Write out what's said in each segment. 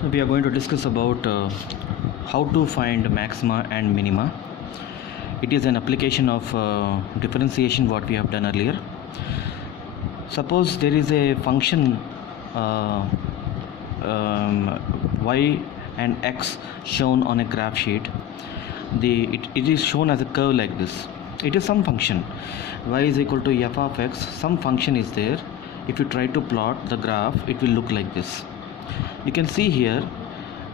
So we are going to discuss about how to find maxima and minima. It is an application of differentiation what we have done earlier. Suppose there is a function y and x shown on a graph sheet. It is shown as a curve like this. It is some function y is equal to f of x. Some function is there. If you try to plot the graph, it will look like this. You can see here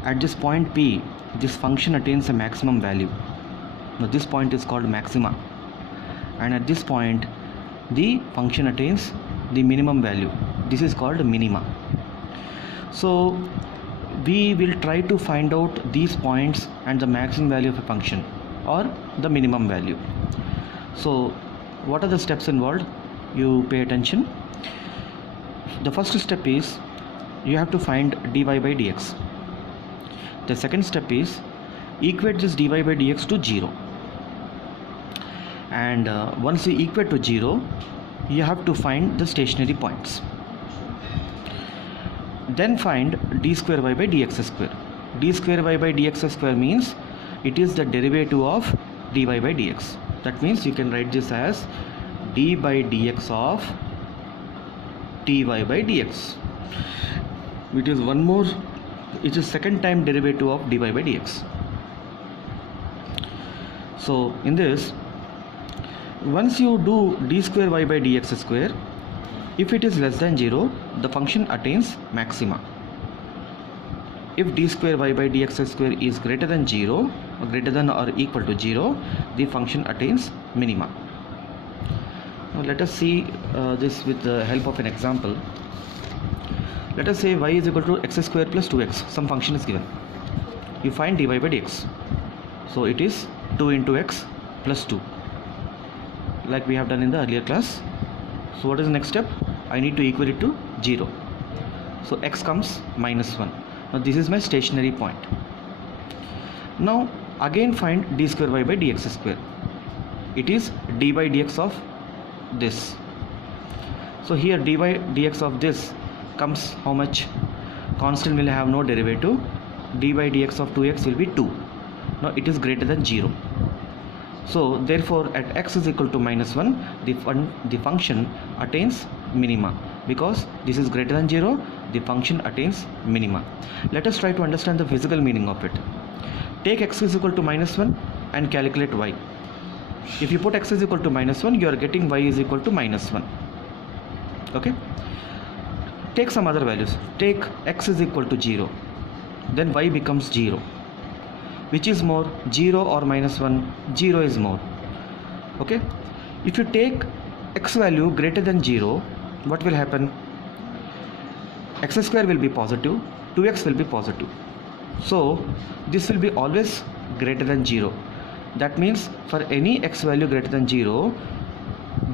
at this point P, this function attains a maximum value. Now this point is called maxima, and at this point the function attains the minimum value. This is called minima. So we will try to find out these points and the maximum value of a function or the minimum value. So what are the steps involved? You pay attention. The first step is you have to find dy by dx. The second step is equate this dy by dx to 0. And once you equate to 0, you have to find the stationary points. Then find d square y by dx square. D square y by dx square means it is the derivative of dy by dx. That means you can write this as d by dx of dy by dx. It is one more, it is second time derivative of dy by dx. So in this, once you do d square y by dx square, if it is less than 0, the function attains maxima. If d square y by dx square is greater than 0 or greater than or equal to 0, the function attains minima. Now let us see this with the help of an example. Let us say y is equal to x square plus 2x. Some function is given. You find dy by dx. So it is 2 into x plus 2, like we have done in the earlier class. So what is the next step? I need to equal it to 0. So x comes minus 1. Now this is my stationary point. Now again find d square y by dx square. It is d by dx of this. So here d by dx of this comes how much? Constant will have no derivative. D by dx of 2x will be 2. Now it is greater than 0. So therefore at x is equal to minus 1, the function attains minima. Because this is greater than 0, the function attains minima. Let us try to understand the physical meaning of it. Take x is equal to minus 1 and calculate y. If you put x is equal to minus 1, you are getting y is equal to minus 1. Okay? Take some other values. Take x is equal to 0. Then y becomes 0. Which is more, 0 or minus 1? 0 is more. Okay? If you take x value greater than 0, what will happen? X square will be positive, 2x will be positive. So this will be always greater than 0. That means for any x value greater than 0,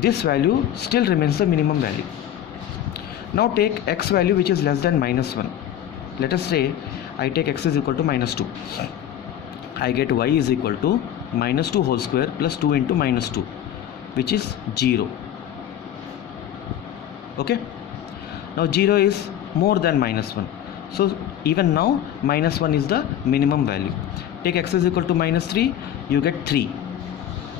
this value still remains the minimum value. Now take x value which is less than minus 1. Let us say I take x is equal to minus 2. I get y is equal to minus 2 whole square plus 2 into minus 2, which is 0. Okay? Now 0 is more than minus 1. So even now minus 1 is the minimum value. Take x is equal to minus 3, you get 3.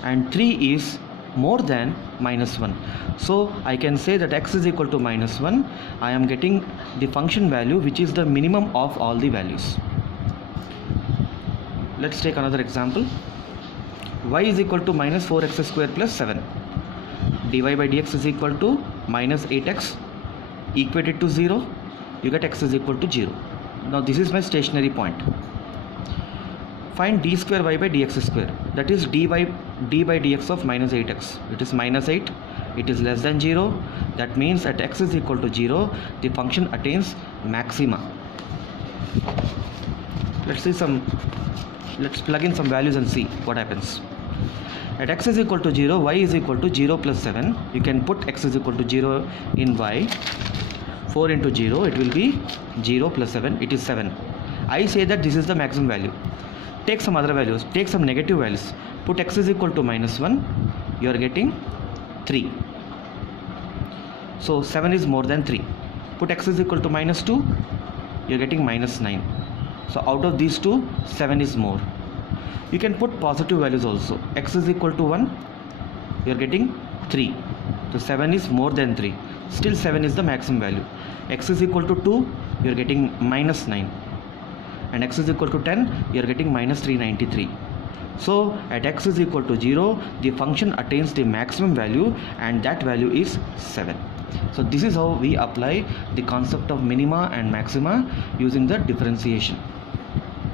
And 3 is more than minus 1. So I can say that x is equal to minus 1. I am getting the function value which is the minimum of all the values. Let's take another example. Y is equal to minus 4x square plus 7. Dy by dx is equal to minus 8x. Equate it to 0. You get x is equal to 0. Now this is my stationary point. Find d square y by dx square. That is d by dx of minus 8x. It is minus 8. It is less than 0. That means at x is equal to 0, the function attains maxima. Let's plug in some values and see what happens. At x is equal to 0, y is equal to 0 plus 7. You can put x is equal to 0 in y. 4 into 0, it will be 0 plus 7, it is 7. I say that this is the maximum value. Take some other values, take some negative values. Put x is equal to minus 1, you are getting 3. So 7 is more than 3. Put x is equal to minus 2, you are getting minus 9. So out of these two, 7 is more. You can put positive values also. X is equal to 1, you are getting 3. So 7 is more than 3. Still 7 is the maximum value. X is equal to 2, you are getting minus 9. And x is equal to 10, you are getting minus 393. So at x is equal to 0, the function attains the maximum value, and that value is 7. So this is how we apply the concept of minima and maxima using the differentiation.